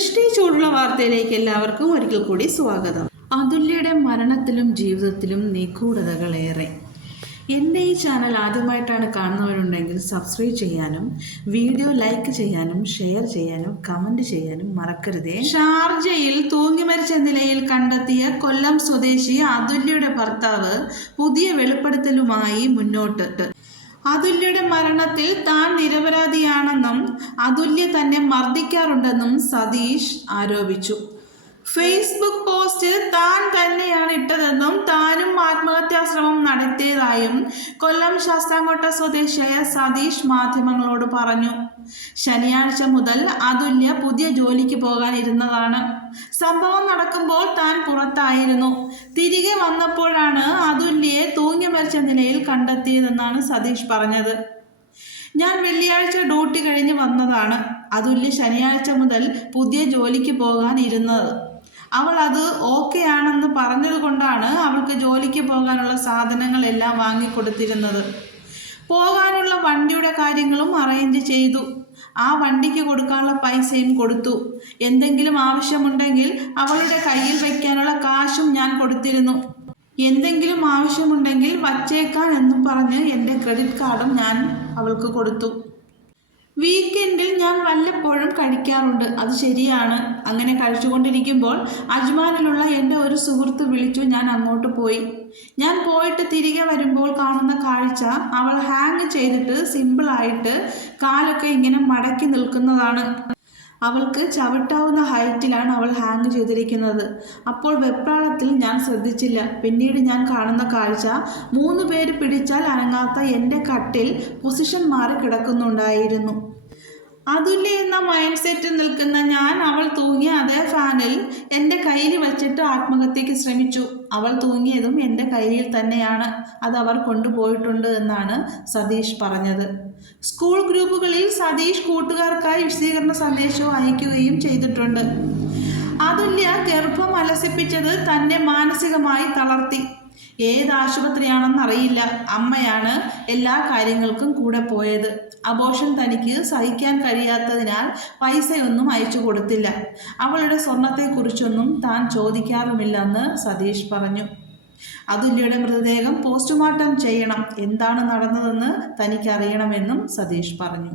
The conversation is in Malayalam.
പെട്ടെന്നുള്ള വാർത്തയിലേക്ക് എല്ലാവർക്കും ഒരിക്കൽ കൂടി സ്വാഗതം. അതുല്യയുടെ മരണത്തിലും ജീവിതത്തിലും നിഗൂഢതകളേറെ. എന്റെ ഈ ചാനൽ ആദ്യമായിട്ടാണ് കാണുന്നവരുണ്ടെങ്കിൽ സബ്സ്ക്രൈബ് ചെയ്യാനും വീഡിയോ ലൈക്ക് ചെയ്യാനും ഷെയർ ചെയ്യാനും കമന്റ് ചെയ്യാനും മറക്കരുതേ. ഷാർജയിൽ തൂങ്ങി മരിച്ച നിലയിൽ കണ്ടെത്തിയ കൊല്ലം സ്വദേശി അതുല്യയുടെ ഭർത്താവ് പുതിയ വെളിപ്പെടുത്തലുമായി മുന്നോട്ട്. അതുല്യയുടെ മരണത്തിൽ താൻ നിരപരാധിയാണെന്നും അതുല്യ തന്നെ മർദ്ദിക്കാറുണ്ടെന്നും സതീഷ് ആരോപിച്ചു. ഫേസ്ബുക്ക് പോസ്റ്റ് താൻ തന്നെയാണ് ഇട്ടതെന്നും താനും ആത്മഹത്യാശ്രമം നടത്തിയതായും കൊല്ലം ശാസ്താംകോട്ട സ്വദേശിയായ സതീഷ് മാധ്യമങ്ങളോട് പറഞ്ഞു. ശനിയാഴ്ച മുതൽ അതുല്യ പുതിയ ജോലിക്ക് പോകാനിരുന്നതാണ്. സംഭവം നടക്കുമ്പോൾ താൻ പുറത്തായിരുന്നു. തിരികെ വന്നപ്പോഴാണ് അതുല്യയെ മരിച്ച നിലയിൽ കണ്ടെത്തിയതെന്നാണ് സതീഷ് പറഞ്ഞത്. ഞാൻ വെള്ളിയാഴ്ച ഡ്യൂട്ടി കഴിഞ്ഞ് വന്നതാണ്. അതുല്യ ശനിയാഴ്ച മുതൽ പുതിയ ജോലിക്ക് പോകാൻ ഇരുന്നത് അവൾ അത് ഓക്കെ ആണെന്ന് പറഞ്ഞത് കൊണ്ടാണ് അവൾക്ക് ജോലിക്ക് പോകാനുള്ള സാധനങ്ങളെല്ലാം വാങ്ങിക്കൊടുത്തിരുന്നത്. പോകാനുള്ള വണ്ടിയുടെ കാര്യങ്ങളും അറേഞ്ച് ചെയ്തു. ആ വണ്ടിക്ക് കൊടുക്കാനുള്ള പൈസയും കൊടുത്തു. എന്തെങ്കിലും ആവശ്യമുണ്ടെങ്കിൽ അവളുടെ കയ്യിൽ വയ്ക്കാനുള്ള കാശും ഞാൻ കൊടുത്തിരുന്നു. എന്തെങ്കിലും ആവശ്യമുണ്ടെങ്കിൽ വച്ചേക്കാൻ എന്ന് പറഞ്ഞ് എന്റെ ക്രെഡിറ്റ് കാർഡും ഞാൻ അവൾക്ക് കൊടുത്തു. വീക്കെൻഡിൽ ഞാൻ വല്ലപ്പോഴും കഴിക്കാറുണ്ട്. അത് ശരിയാണ്. അങ്ങനെ കഴിച്ചുകൊണ്ടിരിക്കുമ്പോൾ അജ്മാനിലുള്ള എന്റെ ഒരു സുഹൃത്ത് വിളിച്ചു ഞാൻ അങ്ങോട്ട് പോയി. ഞാൻ പോയിട്ട് തിരികെ വരുമ്പോൾ കാണുന്ന കാഴ്ച അവൾ ഹാങ് ചെയ്തിട്ട് സിമ്പിളായിട്ട് കാലൊക്കെ ഇങ്ങനെ മടക്കി നിൽക്കുന്നതാണ്. അവൾക്ക് ചവിട്ടാവുന്ന ഹൈറ്റിലാണ് അവൾ ഹാങ് ചെയ്തിരിക്കുന്നത്. അപ്പോൾ വെപ്രാളത്തിൽ ഞാൻ ശ്രദ്ധിച്ചില്ല. പിന്നീട് ഞാൻ കാണുന്ന കാഴ്ച മൂന്ന് പേര് പിടിച്ചാൽ അനങ്ങാത്ത എന്റെ കട്ടിൽ പൊസിഷൻ മാറി കിടക്കുന്നുണ്ടായിരുന്നു. അതുല്യ എന്ന മൈൻഡ് സെറ്റിൽ നിൽക്കുന്ന ഞാൻ അവൾ തൂങ്ങിയ അതേ ഫാനിൽ എന്റെ കയ്യിൽ വച്ചിട്ട് ആത്മഹത്യക്ക് ശ്രമിച്ചു. അവൾ തൂങ്ങിയതും എന്റെ കയ്യിൽ തന്നെയാണ്. അത് അവർ കൊണ്ടുപോയിട്ടുണ്ട് എന്നാണ് സതീഷ് പറഞ്ഞത്. സ്കൂൾ ഗ്രൂപ്പുകളിൽ സതീഷ് കൂട്ടുകാർക്കായി വിശദീകരണ സന്ദേശവും അയക്കുകയും ചെയ്തിട്ടുണ്ട്. അതുല്യ ഗർഭം അലസിപ്പിച്ചത് തന്നെ മാനസികമായി തളർത്തി. ഏത് ആശുപത്രിയാണെന്ന് അറിയില്ല. അമ്മയാണ് എല്ലാ കാര്യങ്ങൾക്കും കൂടെ പോയത്. അബോഷൻ തനിക്ക് സഹിക്കാൻ കഴിയാത്തതിനാൽ പൈസയൊന്നും അയച്ചു കൊടുത്തില്ല. അവളുടെ സ്വർണത്തെക്കുറിച്ചൊന്നും താൻ ചോദിക്കാറുമില്ലെന്ന് സതീഷ് പറഞ്ഞു. അതുല്യയുടെ മൃതദേഹം പോസ്റ്റ്മോർട്ടം ചെയ്യണം. എന്താണ് നടന്നതെന്ന് തനിക്കറിയണമെന്നും സതീഷ് പറഞ്ഞു.